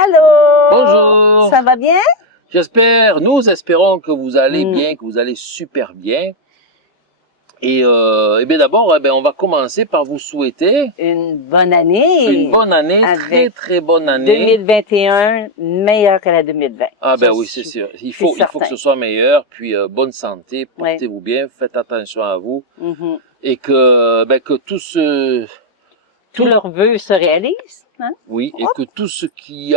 Allô? Bonjour. Ça va bien? Nous espérons que vous allez bien, que vous allez super bien. Et bien d'abord, on va commencer par vous souhaiter Une bonne année. une bonne année, Avec très bonne année. 2021, meilleure que la 2020. Ah ben Ça, oui, c'est sûr. Il c'est faut que certain. ce soit meilleur. Puis bonne santé, portez-vous bien, faites attention à vous. Mhm. Et que tout ce... Tous leurs vœux se réalisent. Hein? Oui, et que tout ce qui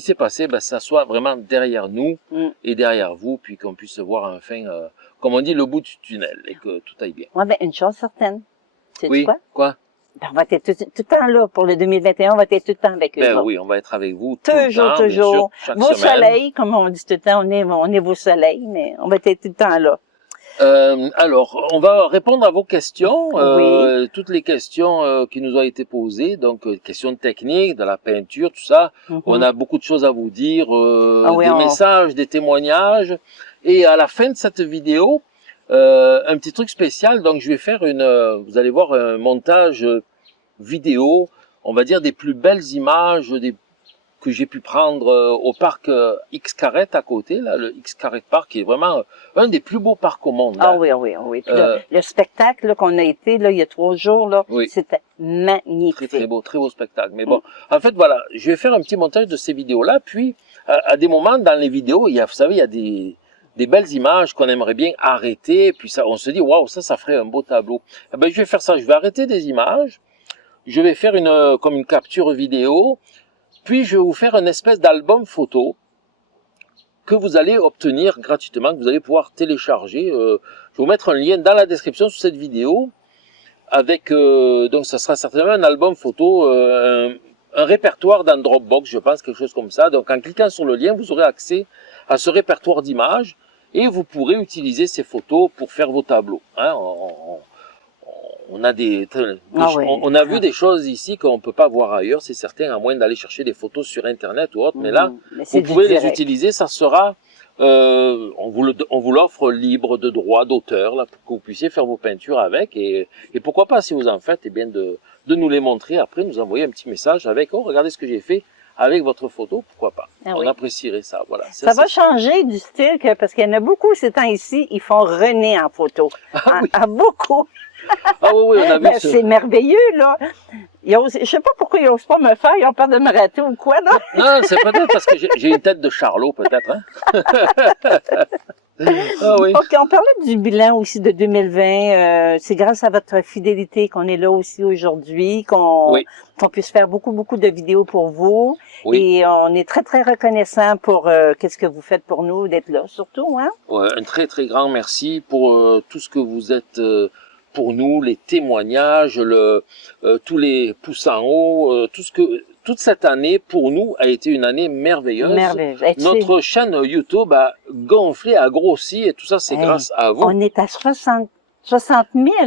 s'est passé, ça soit vraiment derrière nous et derrière vous, puis qu'on puisse voir enfin, comme on dit, le bout du tunnel, et que tout aille bien. Ouais, ben, une chose certaine. Sais-tu Oui, quoi? Ben, on va être tout le temps là. Pour le 2021, on va être tout le temps avec eux. Oui, on va être avec vous tout le Toujours, temps, bien sûr, chaque vos semaine. soleils, comme on dit tout le temps, on est vos soleils, mais on va être tout le temps là. Alors, on va répondre à vos questions, Oui. toutes les questions qui nous ont été posées, donc questions techniques, de la peinture, tout ça. On a beaucoup de choses à vous dire, des messages, des témoignages. Et à la fin de cette vidéo, un petit truc spécial, donc je vais faire vous allez voir un montage vidéo, on va dire des plus belles images, que j'ai pu prendre au parc Xcaret à côté, là, le Xcaret Park, qui est vraiment un des plus beaux parcs au monde. Ah oui, oui, oui. Puis le spectacle là, qu'on a été là, il y a 3 jours, là, c'était magnifique. Très beau spectacle. Mais bon, en fait, voilà, je vais faire un petit montage de ces vidéos-là, puis à des moments dans les vidéos, vous savez, il y a des belles images qu'on aimerait bien arrêter, puis ça, on se dit, waouh, ça ferait un beau tableau. Eh ben, je vais faire ça, je vais arrêter des images, je vais faire comme une capture vidéo, puis je vais vous faire une espèce d'album photo que vous allez obtenir gratuitement, que vous allez pouvoir télécharger. Je vais vous mettre un lien dans la description sous cette vidéo, avec, donc ça sera certainement un album photo, un répertoire dans Dropbox, je pense, quelque chose comme ça. Donc en cliquant sur le lien, vous aurez accès à ce répertoire d'images, et vous pourrez utiliser ces photos pour faire vos tableaux. Hein, on a on a vu des choses ici qu'on peut pas voir ailleurs, c'est certain, à moins d'aller chercher des photos sur Internet ou autre. Mais là, vous pouvez les utiliser. Ça sera, on vous l'offre libre de droit d'auteur, là, pour que vous puissiez faire vos peintures avec. Et pourquoi pas, si vous en faites, eh bien de nous les montrer. Après, nous envoyer un petit message avec, oh, regardez ce que j'ai fait avec votre photo, pourquoi pas. On apprécierait ça, voilà. Ça va changer du style, parce qu'il y en a beaucoup ces temps-ci, ils font René en photo. Ah, oui. Beaucoup. Ah oui, on a vu ça. C'est merveilleux, là. Je sais pas pourquoi ils n'osent pas me faire, ils ont peur de me rater ou quoi, là. Non, c'est peut-être parce que j'ai une tête de Charlot, peut-être, hein. Ah oui. OK, on parlait du bilan aussi de 2020. C'est grâce à votre fidélité qu'on est là aussi aujourd'hui, qu'on puisse faire beaucoup de vidéos pour vous. Oui. Et on est très, très reconnaissant pour qu'est-ce que vous faites pour nous, d'être là, surtout, hein? Ouais, un très, très grand merci pour tout ce que vous êtes pour nous, les témoignages, tous les pouces en haut, toute cette année, pour nous, a été une année merveilleuse. Notre chaîne YouTube a gonflé, a grossi, et tout ça, c'est grâce à vous. On est à 60 000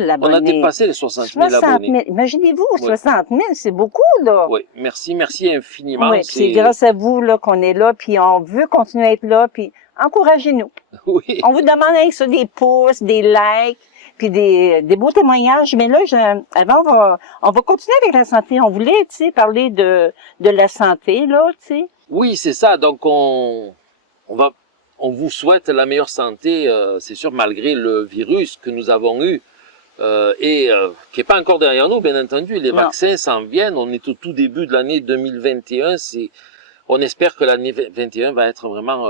abonnés. On a dépassé les 60 000 abonnés. Imaginez-vous, 60 000, c'est beaucoup, là. Oui, merci infiniment. Oui, c'est grâce à vous là qu'on est là, puis on veut continuer à être là, puis encouragez-nous. Oui. On vous demande avec ça des pouces, des likes, puis des beaux témoignages. Mais là, avant, on va continuer avec la santé. On voulait, tu sais, parler de la santé, là, tu sais. Oui, c'est ça. Donc, on vous souhaite la meilleure santé, c'est sûr, malgré le virus que nous avons eu, qui n'est pas encore derrière nous, bien entendu. Les vaccins s'en viennent. On est au tout début de l'année 2021. On espère que l'année 2021 va être vraiment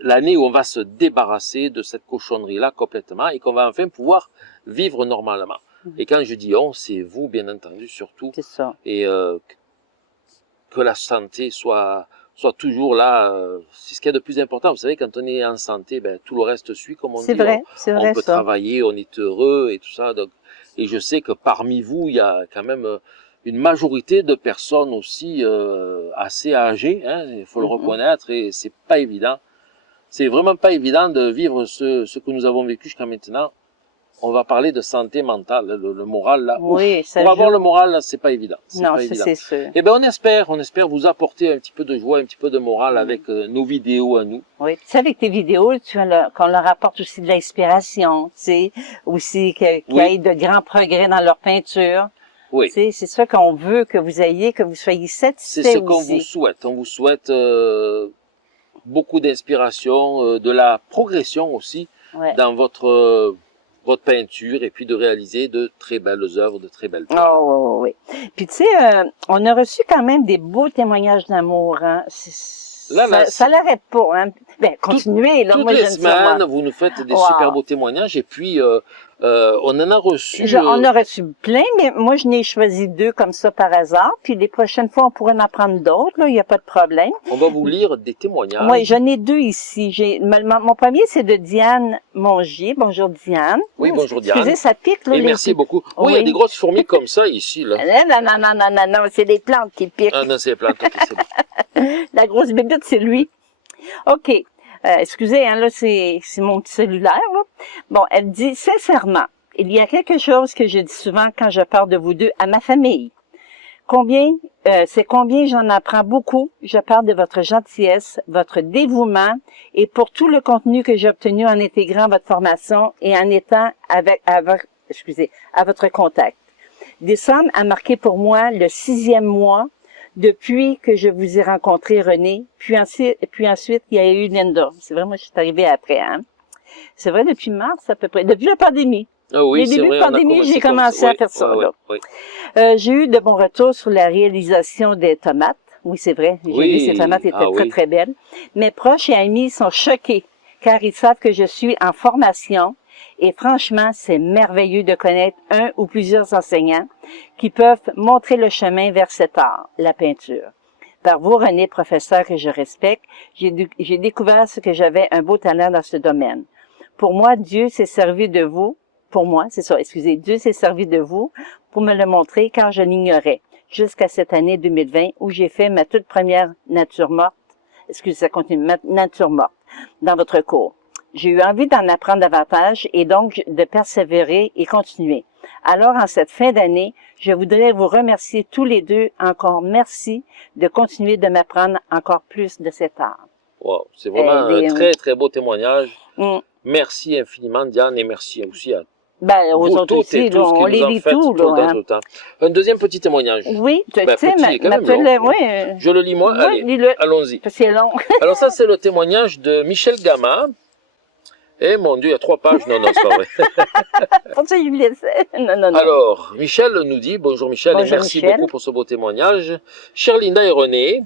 l'année où on va se débarrasser de cette cochonnerie-là complètement, et qu'on va enfin pouvoir vivre normalement. Et quand je dis on, c'est vous, bien entendu, surtout. C'est ça. Et que la santé soit toujours là, c'est ce qu'il y a de plus important. Vous savez, quand on est en santé, tout le reste suit, comme on dit. C'est vrai, on peut travailler, on est heureux et tout ça. Donc, et je sais que parmi vous, il y a quand même une majorité de personnes aussi assez âgées, hein, il faut le reconnaître, et c'est pas évident. C'est vraiment pas évident de vivre ce que nous avons vécu jusqu'à maintenant. On va parler de santé mentale, le moral, là. Oui, ça pour avoir le moral, là, c'est pas évident. Non, c'est sûr. Eh bien, on espère vous apporter un petit peu de joie, un petit peu de morale avec nos vidéos à nous. Oui, tu sais, avec tes vidéos, qu'on leur apporte aussi de l'inspiration, tu sais, aussi qu'il y ait de grands progrès dans leur peinture. Oui. C'est ça qu'on veut que vous ayez, que vous soyez satisfait aussi. C'est ce qu'on vous souhaite. On vous souhaite beaucoup d'inspiration, de la progression aussi dans votre peinture et puis de réaliser de très belles œuvres, de très belles toiles. Oh, oui. Puis tu sais, on a reçu quand même des beaux témoignages d'amour. Hein. Ça l'arrête pas. Hein. Ben, continuez. Là, toutes moi, les semaines, vous nous faites des super beaux témoignages et puis on en a reçu... On a reçu plein, mais moi, je n'ai choisi 2 comme ça par hasard. Puis les prochaines fois, on pourrait en prendre d'autres. Il n'y a pas de problème. On va vous lire des témoignages. Oui, j'en ai 2 ici. Mon premier, c'est de Diane Mongier. Bonjour, Diane. Oui, bonjour, Diane. Excusez, ça pique. Là, merci beaucoup. Oui, il y a des grosses fourmis comme ça ici. Là. Non, c'est des plantes qui piquent. Ah non, c'est les plantes. Okay, c'est bon. La grosse bébite, c'est lui. OK. Excusez, hein, là, c'est mon petit cellulaire. Là. Bon, elle dit, sincèrement, il y a quelque chose que je dis souvent quand je parle de vous deux à ma famille. C'est combien j'en apprends beaucoup. Je parle de votre gentillesse, votre dévouement et pour tout le contenu que j'ai obtenu en intégrant votre formation et en étant à votre contact. Décembre a marqué pour moi le 6e mois depuis que je vous ai rencontré, René. Puis ensuite, il y a eu Linda. C'est vrai, moi, je suis arrivée après, hein. C'est vrai, depuis mars, à peu près. Depuis la pandémie. Ah oui, les débuts de pandémie, j'ai commencé à faire ça. Oui. J'ai eu de bons retours sur la réalisation des tomates. Oui, c'est vrai. J'ai vu ces tomates étaient très, très belles. Mes proches et amis sont choqués, car ils savent que je suis en formation. Et franchement, c'est merveilleux de connaître un ou plusieurs enseignants qui peuvent montrer le chemin vers cet art, la peinture. Par vous, René, professeur que je respecte, j'ai découvert ce que j'avais un beau talent dans ce domaine. Pour moi, Dieu s'est servi de vous. Pour moi, c'est ça, excusez, Dieu s'est servi de vous pour me le montrer car je l'ignorais. Jusqu'à cette année 2020 où j'ai fait ma toute première nature morte, ça continue, ma nature morte, dans votre cours. J'ai eu envie d'en apprendre davantage et donc de persévérer et continuer. Alors, en cette fin d'année, je voudrais vous remercier tous les deux. Encore merci de continuer de m'apprendre encore plus de cet art. Wow, c'est vraiment un très, très beau témoignage. Merci infiniment, Diane, et merci aussi à aux autres aussi, là, on les lit tout le temps. Un deuxième petit témoignage. Oui, tu sais, je le lis moi, allez, allons-y. C'est long. Alors ça, c'est le témoignage de Michel Gama. Eh mon Dieu, il y a 3 pages. Non, c'est pas vrai. Pour ça, je laissais. Non. Alors, Michel nous dit, bonjour Michel, et merci beaucoup pour ce beau témoignage. Chère Linda et René,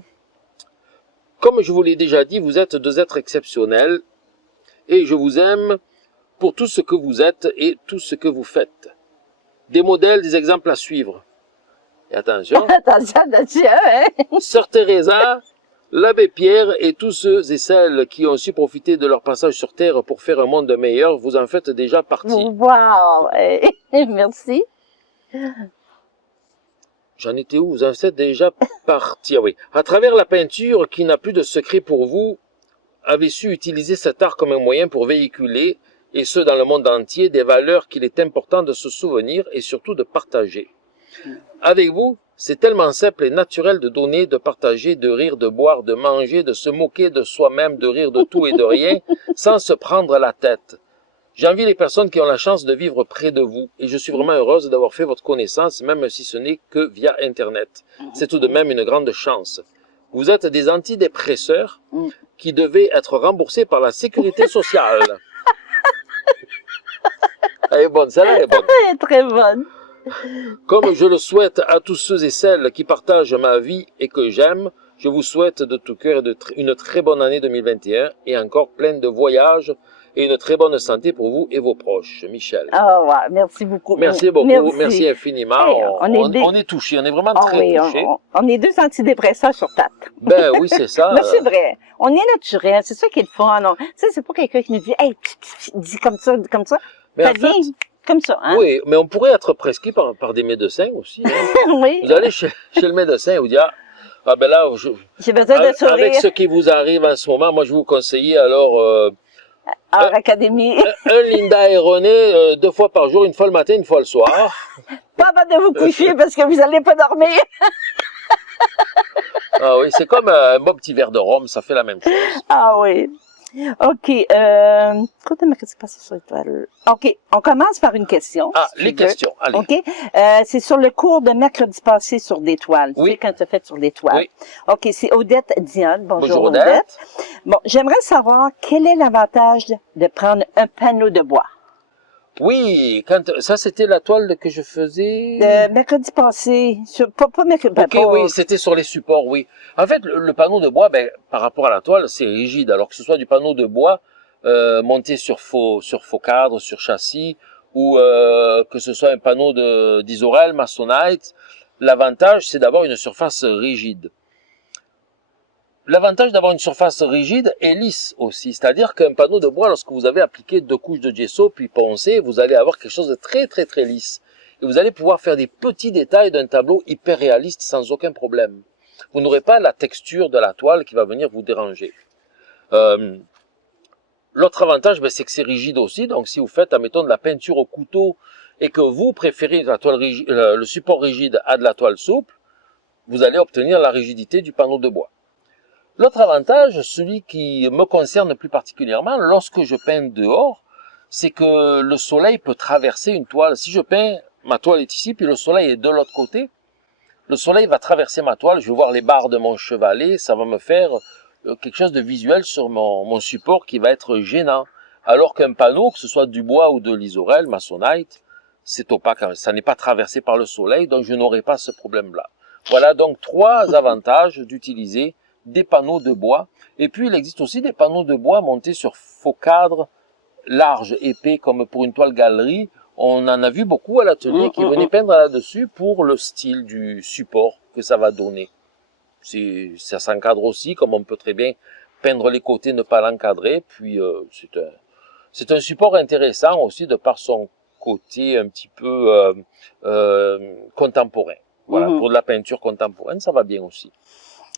comme je vous l'ai déjà dit, vous êtes 2 êtres exceptionnels et je vous aime pour tout ce que vous êtes et tout ce que vous faites. Des modèles, des exemples à suivre. Et attention. attention, hein. Sœur Teresa, l'abbé Pierre et tous ceux et celles qui ont su profiter de leur passage sur Terre pour faire un monde meilleur, vous en faites déjà partie. Wow! Merci. J'en étais où? Vous en faites déjà partie. Ah oui. À travers la peinture, qui n'a plus de secret pour vous, avez su utiliser cet art comme un moyen pour véhiculer, et ce dans le monde entier, des valeurs qu'il est important de se souvenir et surtout de partager. Avec vous, c'est tellement simple et naturel de donner, de partager, de rire, de boire, de manger, de se moquer de soi-même, de rire de tout et de rien, sans se prendre la tête. J'envie les personnes qui ont la chance de vivre près de vous, et je suis vraiment heureuse d'avoir fait votre connaissance, même si ce n'est que via Internet. C'est tout de même une grande chance. Vous êtes des antidépresseurs qui devaient être remboursés par la sécurité sociale. Elle est bonne, celle-là est bonne. Elle est très bonne. Comme je le souhaite à tous ceux et celles qui partagent ma vie et que j'aime, je vous souhaite de tout cœur une très bonne année 2021 et encore pleine de voyages et une très bonne santé pour vous et vos proches. Michel. Oh, ouais, merci beaucoup. Merci beaucoup, merci infiniment. Hey, on est touchés, on est vraiment très touchés. On est 2 antidépresseurs sur table. Ben oui, c'est ça. Mais c'est vrai, on est naturel, c'est ça qui est le fun. Tu sais, c'est pas quelqu'un qui nous dit « Hey, dis comme ça, dis comme ça ». Ça vient comme ça, hein? Oui, mais on pourrait être prescrit par des médecins aussi. Hein. Oui. Vous allez chez le médecin et vous dites « Ah ben là, j'ai besoin de sourire. Avec ce qui vous arrive en ce moment, moi je vous conseille alors... Art Académie. Un Linda et René, 2 fois par jour, une fois le matin, une fois le soir. Pas avant de vous coucher parce que vous n'allez pas dormir. Ah oui, c'est comme un bon petit verre de rhum, ça fait la même chose. Ah oui. OK. Quoi de mercredi passé sur l'étoile? OK. On commence par une question. Ah, si les questions. Allez. OK. C'est sur le cours de mercredi passé sur l'étoile. Oui. Tu sais, quand tu as fait sur l'étoile. Oui. OK. C'est Odette Dionne. Bonjour, Odette. Odette. Bon, j'aimerais savoir quel est l'avantage de prendre un panneau de bois. Oui, ça c'était la toile que je faisais. Mercredi passé, pas mercredi. Ok, oui, c'était sur les supports, oui. En fait, le panneau de bois, par rapport à la toile, c'est rigide. Alors que ce soit du panneau de bois monté sur faux cadre, sur châssis, ou que ce soit un panneau d'Isorel, Masonite, l'avantage c'est d'avoir une surface rigide. L'avantage d'avoir une surface rigide est lisse aussi, c'est-à-dire qu'un panneau de bois, lorsque vous avez appliqué 2 couches de gesso puis poncé, vous allez avoir quelque chose de très très très lisse. Et vous allez pouvoir faire des petits détails d'un tableau hyper réaliste sans aucun problème. Vous n'aurez pas la texture de la toile qui va venir vous déranger. L'autre avantage, c'est que c'est rigide aussi, donc si vous faites, admettons, de la peinture au couteau et que vous préférez la toile rigide, le support rigide à de la toile souple, vous allez obtenir la rigidité du panneau de bois. L'autre avantage, celui qui me concerne plus particulièrement, lorsque je peins dehors, c'est que le soleil peut traverser une toile. Si je peins, ma toile est ici, puis le soleil est de l'autre côté, le soleil va traverser ma toile, je vais voir les barres de mon chevalet, ça va me faire quelque chose de visuel sur mon support qui va être gênant. Alors qu'un panneau, que ce soit du bois ou de l'Isorel, Masonite, c'est opaque, ça n'est pas traversé par le soleil, donc je n'aurai pas ce problème-là. Voilà donc 3 avantages d'utiliser des panneaux de bois. Et puis, il existe aussi des panneaux de bois montés sur faux cadre, large, épais, comme pour une toile galerie. On en a vu beaucoup à l'atelier qui venaient peindre là-dessus pour le style du support que ça va donner. Ça s'encadre aussi, comme on peut très bien peindre les côtés, ne pas l'encadrer. Puis, c'est un support intéressant aussi de par son côté un petit peu contemporain. Voilà, pour de la peinture contemporaine, ça va bien aussi.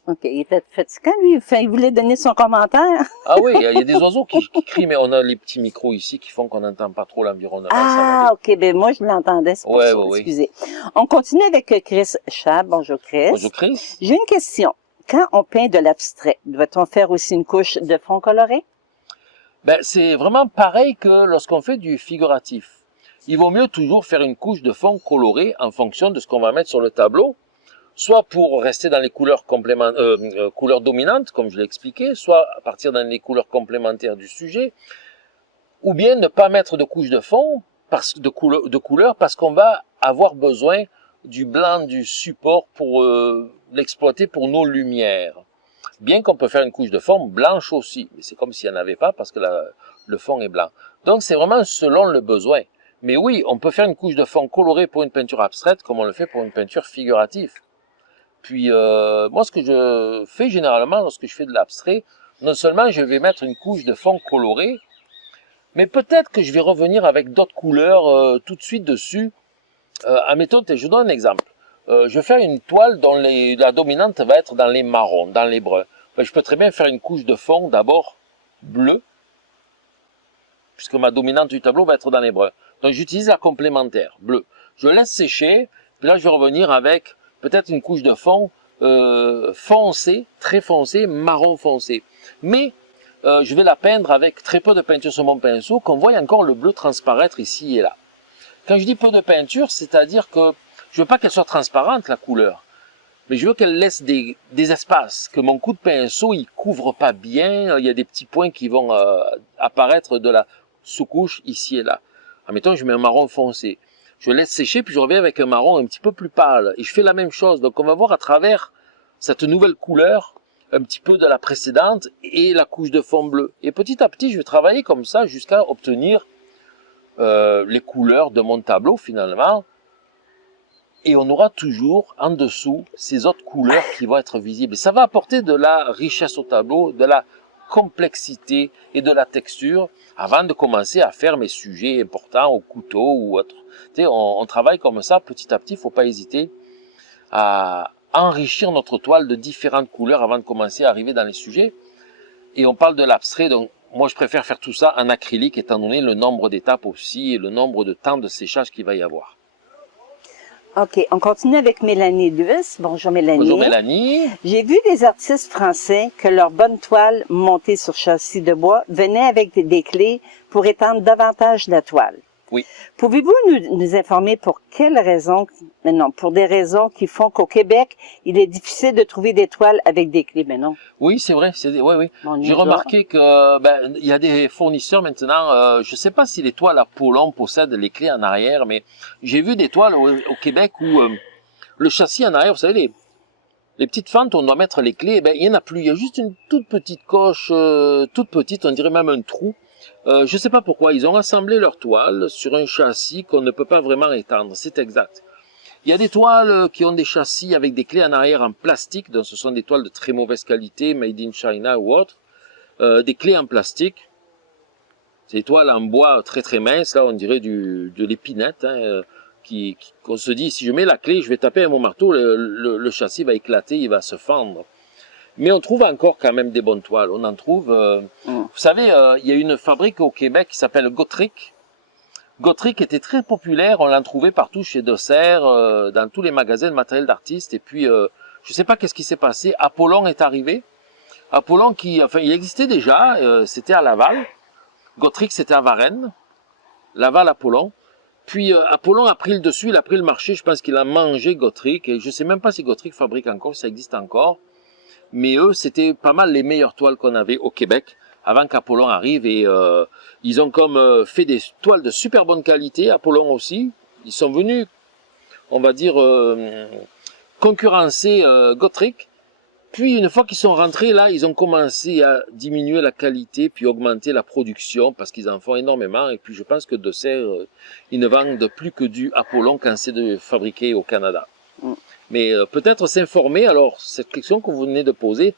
OK. Il était fatiguant, lui. Enfin, il voulait donner son commentaire. Ah oui, il y a des oiseaux qui crient, mais on a les petits micros ici qui font qu'on n'entend pas trop l'environnement. Ah, OK. Ben moi, je l'entendais, c'est pour ça. Oui. Excusez. On continue avec Chris Chab. Bonjour, Chris. Bonjour, Chris. J'ai une question. Quand on peint de l'abstrait, doit-on faire aussi une couche de fond coloré? C'est vraiment pareil que lorsqu'on fait du figuratif. Il vaut mieux toujours faire une couche de fond coloré en fonction de ce qu'on va mettre sur le tableau, soit pour rester dans les couleurs couleurs dominantes, comme je l'ai expliqué, soit à partir dans les couleurs complémentaires du sujet, ou bien ne pas mettre de couche de fond, de couleur, parce qu'on va avoir besoin du blanc du support pour l'exploiter pour nos lumières. Bien qu'on peut faire une couche de fond blanche aussi, mais c'est comme s'il n'y en avait pas parce que le fond est blanc. Donc c'est vraiment selon le besoin. Mais oui, on peut faire une couche de fond colorée pour une peinture abstraite comme on le fait pour une peinture figurative. Puis moi ce que je fais généralement lorsque je fais de l'abstrait, non seulement je vais mettre une couche de fond colorée, mais peut-être que je vais revenir avec d'autres couleurs tout de suite dessus. Admettons, je donne un exemple. Je vais faire une toile dont la dominante va être dans les marrons, dans les bruns. Je peux très bien faire une couche de fond d'abord bleu, puisque ma dominante du tableau va être dans les bruns. Donc j'utilise la complémentaire, bleu. Je laisse sécher, puis là je vais revenir avec peut-être une couche de fond foncé, très foncé, marron foncé. Mais je vais la peindre avec très peu de peinture sur mon pinceau, qu'on voit encore le bleu transparaître ici et là. Quand je dis peu de peinture, c'est-à-dire que je veux pas qu'elle soit transparente, la couleur, mais je veux qu'elle laisse des espaces, que mon coup de pinceau, il couvre pas bien, il y a des petits points qui vont apparaître de la sous-couche ici et là. Admettons, je mets un marron foncé. Je laisse sécher, puis je reviens avec un marron un petit peu plus pâle. Et je fais la même chose. Donc on va voir à travers cette nouvelle couleur, un petit peu de la précédente, et la couche de fond bleu. Et petit à petit, je vais travailler comme ça jusqu'à obtenir les couleurs de mon tableau finalement. Et on aura toujours en dessous ces autres couleurs qui vont être visibles. Et ça va apporter de la richesse au tableau, de la complexité et de la texture avant de commencer à faire mes sujets importants au couteau ou autre. Tu sais, on travaille comme ça petit à petit, il ne faut pas hésiter à enrichir notre toile de différentes couleurs avant de commencer à arriver dans les sujets. Et on parle de l'abstrait, donc moi je préfère faire tout ça en acrylique étant donné le nombre d'étapes aussi et le nombre de temps de séchage qu'il va y avoir. OK, on continue avec Mélanie Duvis. Bonjour Mélanie. Bonjour Mélanie. J'ai vu des artistes français que leur bonne toile montée sur châssis de bois venait avec des clés pour étendre davantage la toile. Oui. Pouvez-vous nous informer pour quelles raisons, mais non, pour des raisons qui font qu'au Québec, il est difficile de trouver des toiles avec des clés, mais non? Oui, c'est vrai. Oui. Bon, J'ai remarqué que il y a des fournisseurs maintenant. Je ne sais pas si les toiles Apollon possèdent les clés en arrière, mais j'ai vu des toiles au Québec où le châssis en arrière, vous savez, les petites fentes, on doit mettre les clés. Il y en a plus. Il y a juste une toute petite coche, toute petite, on dirait même un trou. Je ne sais pas pourquoi, ils ont assemblé leur toile sur un châssis qu'on ne peut pas vraiment étendre, c'est exact. Il y a des toiles qui ont des châssis avec des clés en arrière en plastique, donc ce sont des toiles de très mauvaise qualité, made in China ou autre. Des clés en plastique, c'est des toiles en bois très très minces, là on dirait de l'épinette, hein, qu'on se dit, si je mets la clé, je vais taper avec mon marteau, le châssis va éclater, il va se fendre. Mais on trouve encore quand même des bonnes toiles. On en trouve. Vous savez, il y a une fabrique au Québec qui s'appelle Gottrick. Gottrick était très populaire. On l'en trouvait partout chez Dessert, dans tous les magasins de matériel d'artistes. Et puis, je ne sais pas qu'est-ce qui s'est passé. Apollon est arrivé. Apollon il existait déjà. C'était à Laval. Gottrick, c'était à Varennes. Laval, Apollon. Puis Apollon a pris le dessus. Il a pris le marché. Je pense qu'il a mangé Gottrick. Et je ne sais même pas si Gottrick fabrique encore, si ça existe encore. Mais eux, c'était pas mal les meilleures toiles qu'on avait au Québec avant qu'Apollon arrive. Et ils ont comme fait des toiles de super bonne qualité, Apollon aussi. Ils sont venus, on va dire, concurrencer Gottrick. Puis une fois qu'ils sont rentrés là, ils ont commencé à diminuer la qualité, puis augmenter la production, parce qu'ils en font énormément. Et puis je pense que Dessert, ils ne vendent plus que du Apollon quand c'est fabriqué au Canada. Mais peut-être s'informer, alors cette question que vous venez de poser,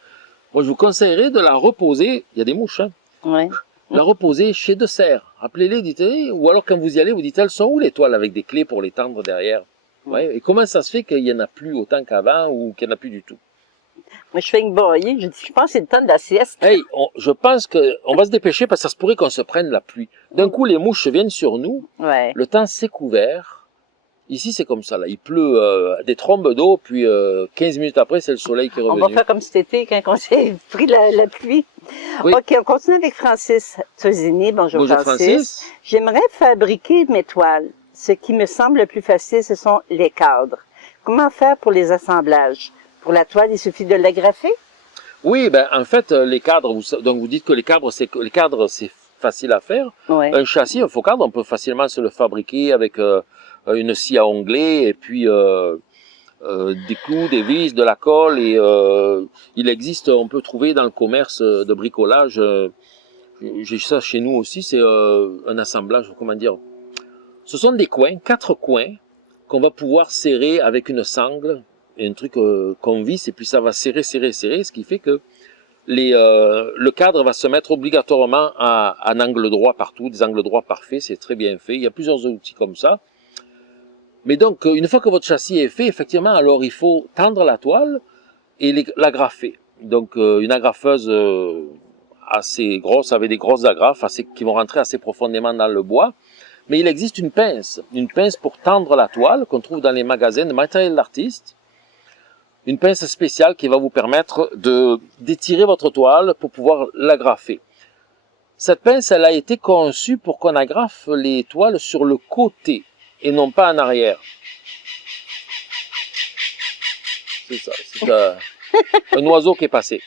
moi je vous conseillerais de la reposer, il y a des mouches, hein, ouais. La reposer chez Dessert. Appelez-les, dites-les, ou alors quand vous y allez, vous dites, elles sont où les toiles avec des clés pour les tendre derrière? Ouais. Et comment ça se fait qu'il n'y en a plus autant qu'avant ou qu'il n'y en a plus du tout? Moi je fais une broyée, je pense que c'est le temps de la sieste. Hey, je pense qu'on va se dépêcher parce que ça se pourrait qu'on se prenne la pluie. D'un coup les mouches viennent sur nous, le temps s'est couvert. Ici, c'est comme ça, là. Il pleut des trombes d'eau, puis 15 minutes après, c'est le soleil qui est revenu. On va faire comme cet été, quand on s'est pris la pluie. Oui. OK, on continue avec Francis Tozini. Bonjour Francis. J'aimerais fabriquer mes toiles. Ce qui me semble le plus facile, ce sont les cadres. Comment faire pour les assemblages? Pour la toile, il suffit de l'agrafer? Oui, en fait, les cadres, donc vous dites que les cadres, c'est facile à faire. Ouais. Un châssis, un faux cadre, on peut facilement se le fabriquer avec une scie à onglets et puis des clous, des vis, de la colle et il existe, on peut trouver dans le commerce de bricolage, j'ai ça chez nous aussi, c'est un assemblage, comment dire, ce sont des coins, 4 coins qu'on va pouvoir serrer avec une sangle et un truc qu'on visse et puis ça va serrer, ce qui fait que le cadre va se mettre obligatoirement à un angle droit partout, des angles droits parfaits, c'est très bien fait, il y a plusieurs outils comme ça. Mais donc, une fois que votre châssis est fait, effectivement, alors il faut tendre la toile et l'agrafer. Donc, une agrafeuse assez grosse, avec des grosses agrafes qui vont rentrer assez profondément dans le bois. Mais il existe une pince pour tendre la toile qu'on trouve dans les magasins de matériel d'artiste. Une pince spéciale qui va vous permettre d'étirer votre toile pour pouvoir l'agrafer. Cette pince, elle a été conçue pour qu'on agrafe les toiles sur le côté et non pas en arrière. C'est ça, c'est un oiseau qui est passé.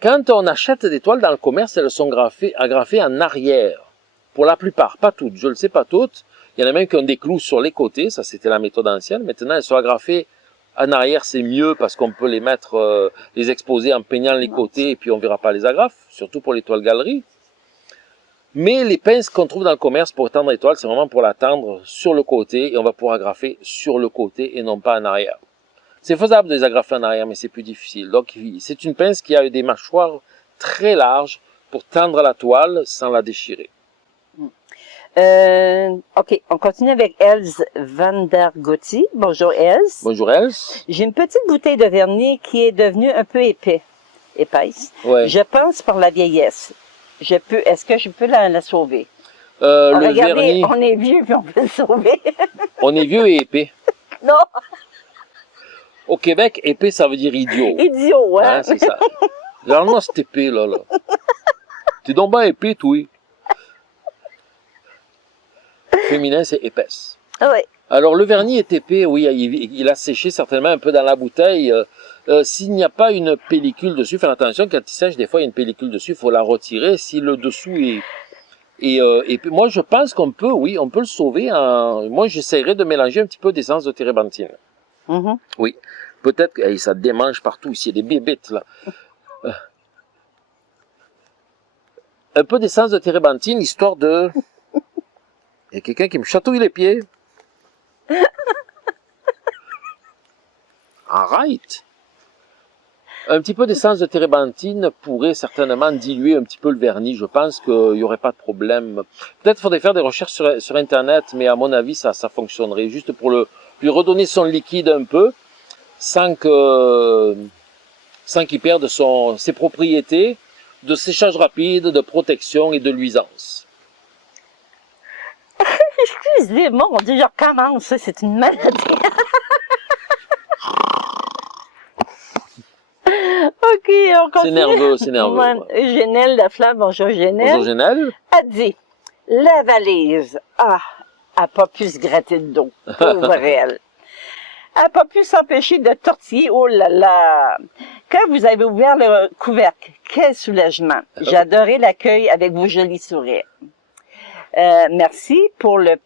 Quand on achète des toiles dans le commerce, elles sont agrafées en arrière. Pour la plupart, pas toutes, je ne le sais pas toutes. Il y en a même qui ont des clous sur les côtés, ça c'était la méthode ancienne. Maintenant, elles sont agrafées en arrière, c'est mieux parce qu'on peut les mettre, les exposer en peignant les côtés et puis on ne verra pas les agrafes, surtout pour les toiles galeries. Mais les pinces qu'on trouve dans le commerce pour tendre les toiles, c'est vraiment pour la tendre sur le côté et on va pouvoir agrafer sur le côté et non pas en arrière. C'est faisable de les agrafer en arrière, mais c'est plus difficile. Donc, c'est une pince qui a des mâchoires très larges pour tendre la toile sans la déchirer. OK, on continue avec Else van der Gotti. Bonjour Else. Bonjour Else. J'ai une petite bouteille de vernis qui est devenue un peu épaisse. Ouais. Je pense par la vieillesse. Est-ce que je peux la sauver? Le regardez, vernis, on est vieux puis on peut le sauver. on est vieux et épais. Non, Au Québec, épais, ça veut dire idiot. idiot, hein? Hein, c'est ça. Généralement, c'est épais, là. T'es donc bien épais, toi. Féminin, c'est épaisse. Oui. Alors, le vernis est épais, oui, il a séché certainement un peu dans la bouteille. S'il n'y a pas une pellicule dessus, faites attention, quand il sèche, des fois, il y a une pellicule dessus, il faut la retirer. Si le dessous est épais, moi, je pense qu'on peut, oui, on peut le sauver. Moi, j'essaierai de mélanger un petit peu d'essence de térébenthine. Mhm. Oui, peut-être que ça démange partout, ici, il y a des bébites, là. Un peu d'essence de térébenthine, histoire de... Il y a quelqu'un qui me chatouille les pieds. Arrête! Un petit peu d'essence de térébenthine pourrait certainement diluer un petit peu le vernis. Je pense qu'il n'y aurait pas de problème. Peut-être qu'il faudrait faire des recherches sur Internet, mais à mon avis, ça fonctionnerait. Juste pour lui redonner son liquide un peu, sans qu'il perde ses propriétés de séchage rapide, de protection et de luisance. Excusez-moi, on dit je recommence, ça, c'est une maladie. OK, on continue. C'est nerveux, c'est nerveux. Ouais. Génelle Laflamme, bonjour Génelle. Bonjour Génelle. A dit, la valise, elle n'a pas pu se gratter de dos, pauvre elle. Elle n'a pas pu s'empêcher de tortiller, oh là là. Quand vous avez ouvert le couvercle, quel soulagement. J'ai adoré l'accueil avec vos jolis sourires. Merci pour le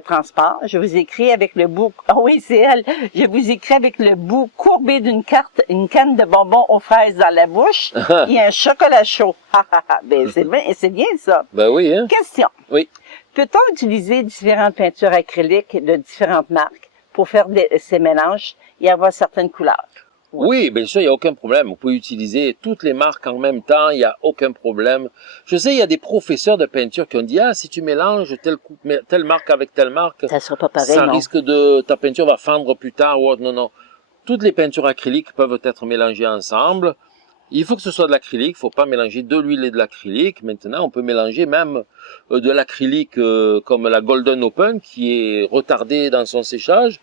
transport. Je vous écris avec le bout... Ah oui, c'est elle. Je vous écris avec le bout courbé d'une canne de bonbons aux fraises dans la bouche et un chocolat chaud. Ben, c'est bien ça. Ben oui, hein? Question. Oui. Peut-on utiliser différentes peintures acryliques de différentes marques pour faire ces mélanges et avoir certaines couleurs? Oui, bien sûr, il n'y a aucun problème. Vous pouvez utiliser toutes les marques en même temps, il n'y a aucun problème. Je sais, il y a des professeurs de peinture qui ont dit, si tu mélanges telle marque avec telle marque, ça sera pas pareil, ça non? risque ta peinture va fendre plus tard. Non, non. Toutes les peintures acryliques peuvent être mélangées ensemble. Il faut que ce soit de l'acrylique, il ne faut pas mélanger de l'huile et de l'acrylique. Maintenant, on peut mélanger même de l'acrylique comme la Golden Open, qui est retardée dans son séchage.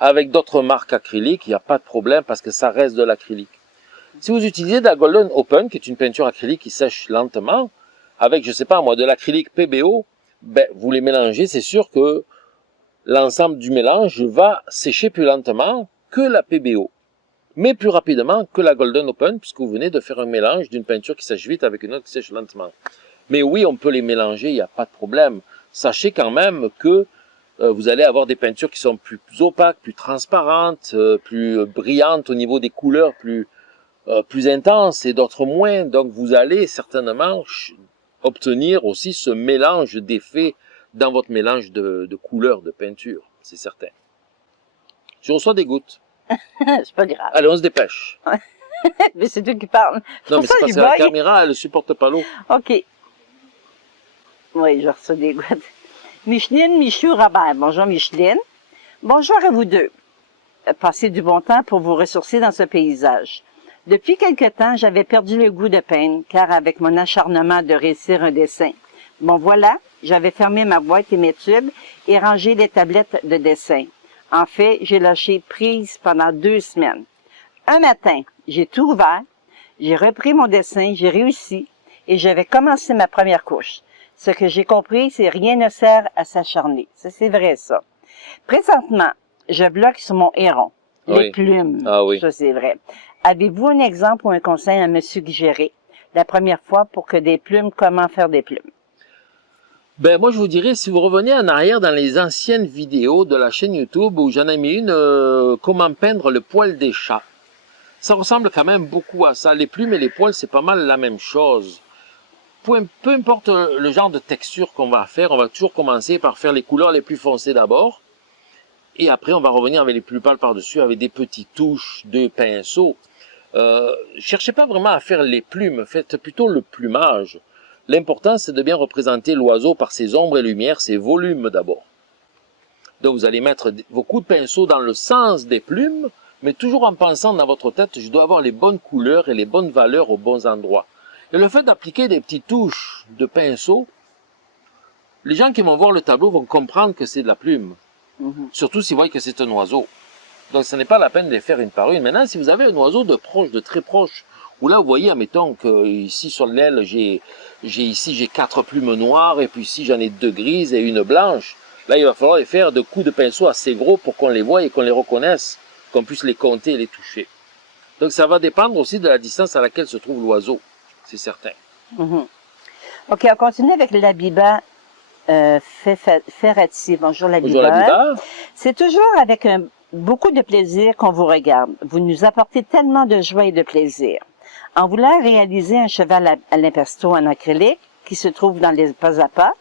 Avec d'autres marques acryliques, il n'y a pas de problème parce que ça reste de l'acrylique. Si vous utilisez de la Golden Open, qui est une peinture acrylique qui sèche lentement, avec, je sais pas moi, de l'acrylique PBO, ben, vous les mélangez, c'est sûr que l'ensemble du mélange va sécher plus lentement que la PBO, mais plus rapidement que la Golden Open, puisque vous venez de faire un mélange d'une peinture qui sèche vite avec une autre qui sèche lentement. Mais oui, on peut les mélanger, il n'y a pas de problème. Sachez quand même que vous allez avoir des peintures qui sont plus opaques, plus transparentes, plus brillantes au niveau des couleurs, plus intenses et d'autres moins. Donc vous allez certainement obtenir aussi ce mélange d'effets dans votre mélange de couleurs de peinture, c'est certain. Je reçois des gouttes. C'est pas grave. Allez, on se dépêche. Mais c'est toi qui parles. Non, mais c'est parce que la caméra, elle ne supporte pas l'eau. OK. Oui, je reçois des gouttes. Micheline Michaud-Robert. Bonjour Micheline. Bonjour à vous deux. Passez du bon temps pour vous ressourcer dans ce paysage. Depuis quelque temps, j'avais perdu le goût de peindre, car avec mon acharnement de réussir un dessin. Bon voilà, j'avais fermé ma boîte et mes tubes et rangé les tablettes de dessin. En fait, j'ai lâché prise pendant 2 semaines. Un matin, j'ai tout ouvert, j'ai repris mon dessin, j'ai réussi et j'avais commencé ma première couche. Ce que j'ai compris, c'est rien ne sert à s'acharner. Ça, c'est vrai, ça. Présentement, je bloque sur mon héron. Les plumes. Ah oui. Ça, c'est vrai. Avez-vous un exemple ou un conseil à me suggérer la première fois pour que des plumes, comment faire des plumes? Ben, moi, je vous dirais, si vous revenez en arrière dans les anciennes vidéos de la chaîne YouTube où j'en ai mis une, comment peindre le poil des chats. Ça ressemble quand même beaucoup à ça. Les plumes et les poils, c'est pas mal la même chose. Peu importe le genre de texture qu'on va faire, on va toujours commencer par faire les couleurs les plus foncées d'abord. Et après, on va revenir avec les plus pâles par-dessus, avec des petites touches de pinceau. Cherchez pas vraiment à faire les plumes, faites plutôt le plumage. L'important, c'est de bien représenter l'oiseau par ses ombres et lumières, ses volumes d'abord. Donc, vous allez mettre vos coups de pinceau dans le sens des plumes, mais toujours en pensant dans votre tête, je dois avoir les bonnes couleurs et les bonnes valeurs aux bons endroits. Et le fait d'appliquer des petites touches de pinceau les gens qui vont voir le tableau vont comprendre que c'est de la plume. Surtout s'ils voient que c'est un oiseau. Donc ce n'est pas la peine de les faire une par une. Maintenant, si vous avez un oiseau de proche, de très proche, où là vous voyez, admettons que ici sur l'aile, j'ai 4 plumes noires, et puis ici j'en ai 2 grises et une blanche, là il va falloir les faire de coups de pinceau assez gros pour qu'on les voie et qu'on les reconnaisse, qu'on puisse les compter et les toucher. Donc ça va dépendre aussi de la distance à laquelle se trouve l'oiseau, c'est certain. OK, on continue avec l'Abiba Ferrati. Bonjour l'Abiba. Bonjour l'Abiba. C'est toujours avec beaucoup de plaisir qu'on vous regarde. Vous nous apportez tellement de joie et de plaisir. En voulant réaliser un cheval à l'impasto en acrylique qui se trouve dans les pas à pas,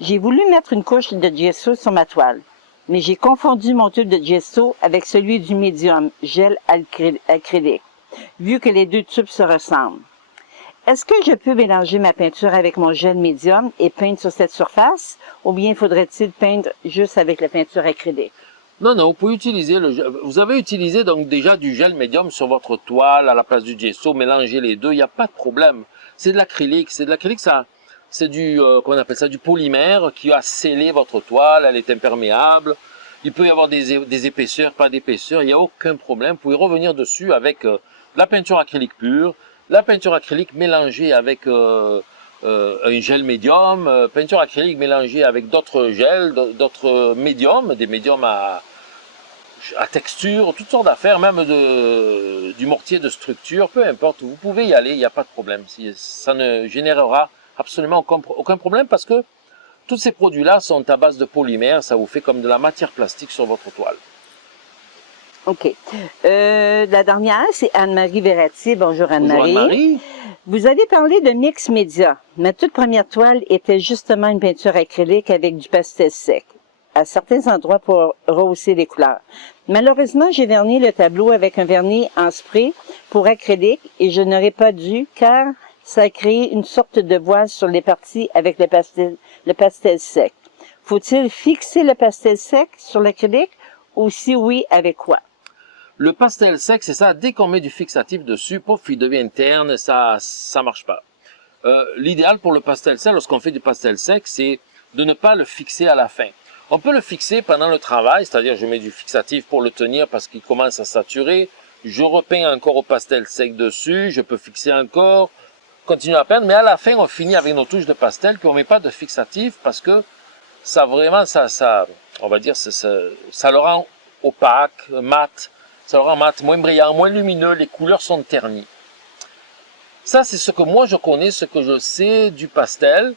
j'ai voulu mettre une couche de gesso sur ma toile. Mais j'ai confondu mon tube de gesso avec celui du médium gel acrylique, vu que les deux tubes se ressemblent. Est-ce que je peux mélanger ma peinture avec mon gel médium et peindre sur cette surface, ou bien faudrait-il peindre juste avec la peinture acrylique? Non, non, vous pouvez utiliser le gel. Vous avez utilisé donc déjà du gel médium sur votre toile à la place du gesso, mélangez les deux, il n'y a pas de problème. C'est de l'acrylique, ça, c'est du, comment on appelle ça, du polymère qui a scellé votre toile, elle est imperméable. Il peut y avoir des épaisseurs, pas d'épaisseur, il n'y a aucun problème. Vous pouvez revenir dessus avec la peinture acrylique pure, la peinture acrylique mélangée avec un gel médium, peinture acrylique mélangée avec d'autres gels, d'autres médiums, des médiums à texture, toutes sortes d'affaires, même du mortier de structure, peu importe, vous pouvez y aller, il n'y a pas de problème. Ça ne générera absolument aucun problème parce que tous ces produits-là sont à base de polymère, ça vous fait comme de la matière plastique sur votre toile. OK. La dernière, c'est Anne-Marie Verratti. Bonjour Anne-Marie. Bonjour Anne-Marie. Vous avez parlé de mix média. Ma toute première toile était justement une peinture acrylique avec du pastel sec, à certains endroits pour rehausser les couleurs. Malheureusement, j'ai verni le tableau avec un vernis en spray pour acrylique et je n'aurais pas dû car ça a créé une sorte de voile sur les parties avec le pastel sec. Faut-il fixer le pastel sec sur l'acrylique ou si oui, avec quoi? Le pastel sec, c'est ça, dès qu'on met du fixatif dessus, pouf, il devient terne, ça marche pas. L'idéal pour le pastel sec, lorsqu'on fait du pastel sec, c'est de ne pas le fixer à la fin. On peut le fixer pendant le travail, c'est-à-dire je mets du fixatif pour le tenir parce qu'il commence à saturer, je repeins encore au pastel sec dessus, je peux fixer encore, continuer à peindre, mais à la fin on finit avec nos touches de pastel, puis on met pas de fixatif parce que ça vraiment, on va dire, ça le rend opaque, mat, ça le rend mat, moins brillant, moins lumineux, les couleurs sont ternies. Ça, c'est ce que moi je connais, ce que je sais du pastel,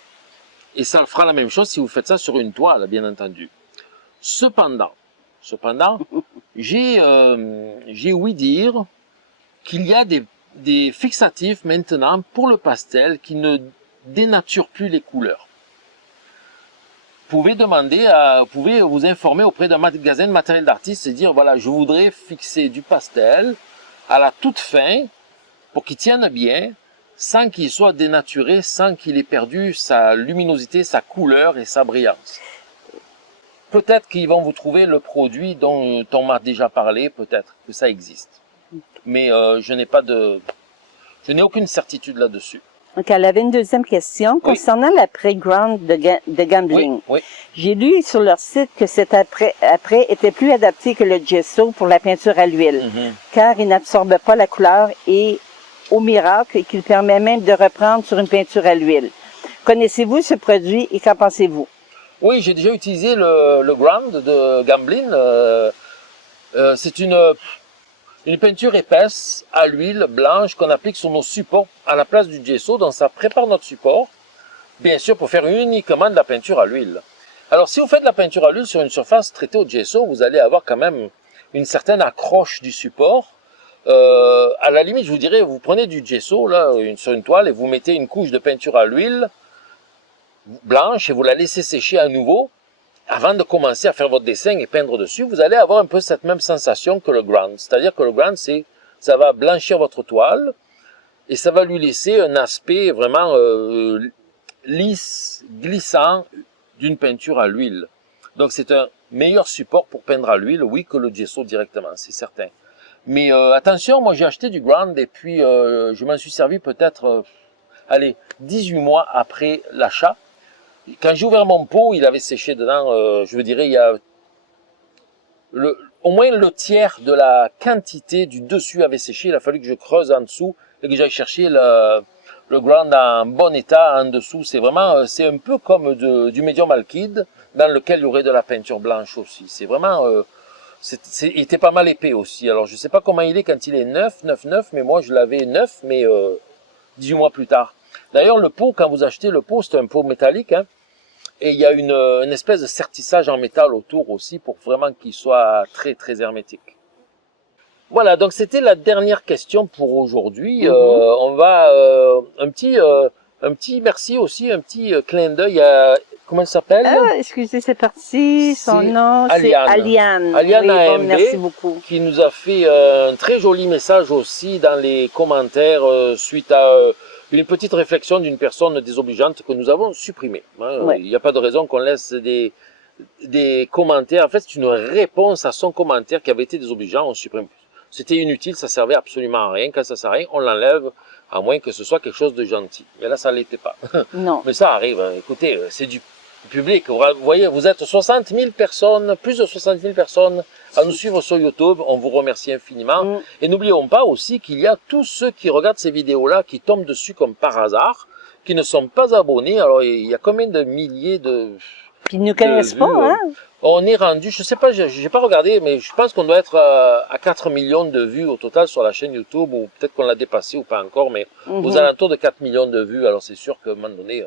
et ça fera la même chose si vous faites ça sur une toile, bien entendu. Cependant, j'ai ouï dire qu'il y a des fixatifs maintenant pour le pastel qui ne dénaturent plus les couleurs. Vous pouvez vous informer auprès d'un magasin de matériel d'artiste et dire, voilà, je voudrais fixer du pastel à la toute fin pour qu'il tienne bien, sans qu'il soit dénaturé, sans qu'il ait perdu sa luminosité, sa couleur et sa brillance. Peut-être qu'ils vont vous trouver le produit dont on m'a déjà parlé, peut-être que ça existe. Mais je n'ai aucune certitude là-dessus. Donc, elle avait une deuxième question concernant l'après-ground de gambling. Oui. J'ai lu sur leur site que cet après était plus adapté que le gesso pour la peinture à l'huile, car il n'absorbe pas la couleur et, au miracle, et qu'il permet même de reprendre sur une peinture à l'huile. Connaissez-vous ce produit et qu'en pensez-vous? Oui, j'ai déjà utilisé le ground de Gamblin. C'est une peinture épaisse à l'huile blanche qu'on applique sur nos supports à la place du gesso, donc ça prépare notre support, bien sûr pour faire uniquement de la peinture à l'huile. Alors si vous faites de la peinture à l'huile sur une surface traitée au gesso, vous allez avoir quand même une certaine accroche du support. À la limite, je vous dirais, vous prenez du gesso là, sur une toile et vous mettez une couche de peinture à l'huile blanche et vous la laissez sécher à nouveau. Avant de commencer à faire votre dessin et peindre dessus, vous allez avoir un peu cette même sensation que le ground. C'est-à-dire que le ground, ça va blanchir votre toile et ça va lui laisser un aspect vraiment lisse, glissant d'une peinture à l'huile. Donc c'est un meilleur support pour peindre à l'huile, oui, que le gesso directement, c'est certain. Mais attention, moi j'ai acheté du ground et puis je m'en suis servi peut-être, 18 mois après l'achat. Quand j'ai ouvert mon pot, il avait séché dedans, je veux dire, il y a au moins le tiers de la quantité du dessus avait séché. Il a fallu que je creuse en dessous et que j'aille chercher le ground en bon état en dessous. C'est vraiment, c'est un peu comme du médium alkyd dans lequel il y aurait de la peinture blanche aussi. C'est vraiment, il était pas mal épais aussi. Alors je sais pas comment il est quand il est neuf, mais moi je l'avais neuf, mais 18 mois plus tard. D'ailleurs le pot, quand vous achetez le pot, c'est un pot métallique, hein. Et il y a une espèce de sertissage en métal autour aussi pour vraiment qu'il soit très très hermétique. Voilà, donc c'était la dernière question pour aujourd'hui. On va un petit merci aussi, un petit clin d'œil à comment elle s'appelle? Excusez, c'est parti. Son nom, c'est Aliane. Aliane oui, AMB, merci beaucoup. Qui nous a fait un très joli message aussi dans les commentaires suite à une petite réflexion d'une personne désobligeante que nous avons supprimée. Il n'y a pas de raison qu'on laisse des commentaires. En fait, c'est une réponse à son commentaire qui avait été désobligeant, on supprime. C'était inutile, ça servait absolument à rien. Quand ça sert à rien, on l'enlève, à moins que ce soit quelque chose de gentil. Mais là, ça ne l'était pas. Non. Mais ça arrive. Écoutez, c'est du public. Vous voyez, vous êtes 60 000 personnes, plus de 60 000 personnes à nous suivre sur YouTube. On vous remercie infiniment. Et n'oublions pas aussi qu'il y a tous ceux qui regardent ces vidéos-là, qui tombent dessus comme par hasard, qui ne sont pas abonnés. Alors, il y a combien de milliers de... Qui ne nous connaissent pas, hein? On est rendu, je sais pas, j'ai pas regardé, mais je pense qu'on doit être à 4 millions de vues au total sur la chaîne YouTube, ou peut-être qu'on l'a dépassé ou pas encore, mais aux alentours de 4 millions de vues. Alors c'est sûr qu'à un moment donné,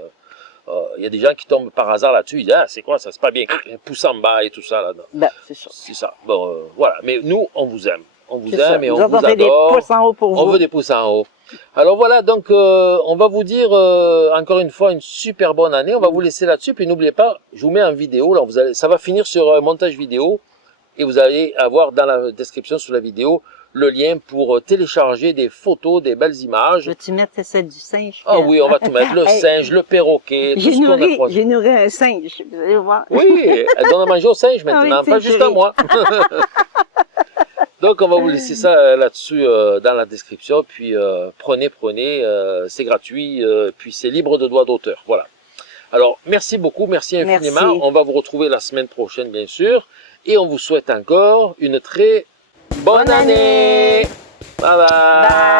il y a des gens qui tombent par hasard là-dessus, ils disent, ah, c'est quoi ça, c'est pas bien, pouce en bas et tout ça là-dedans. Ben, c'est ça. C'est ça. Bon, voilà. Mais nous, on vous aime. On vous aime et on vous adore. Des pouces en haut pour vous. On veut des pouces en haut. Alors voilà, donc on va vous dire encore une fois une super bonne année. On va vous laisser là-dessus. Puis n'oubliez pas, je vous mets en vidéo. Là, ça va finir sur un montage vidéo. Et vous allez avoir dans la description sous la vidéo le lien pour télécharger des photos, des belles images. Veux-tu mettre celle du singe? Ah oui, on va tout mettre. Le singe, le perroquet, tout ce qu'on a croisé. J'ai nourri un singe, vous allez voir. Oui, elle donne à manger au singe maintenant, pas juste à moi. Donc on va vous laisser ça là-dessus dans la description, puis prenez, c'est gratuit, puis c'est libre de droit d'auteur, voilà. Alors merci beaucoup, merci infiniment, on va vous retrouver la semaine prochaine bien sûr, et on vous souhaite encore une très bonne année. Bye bye.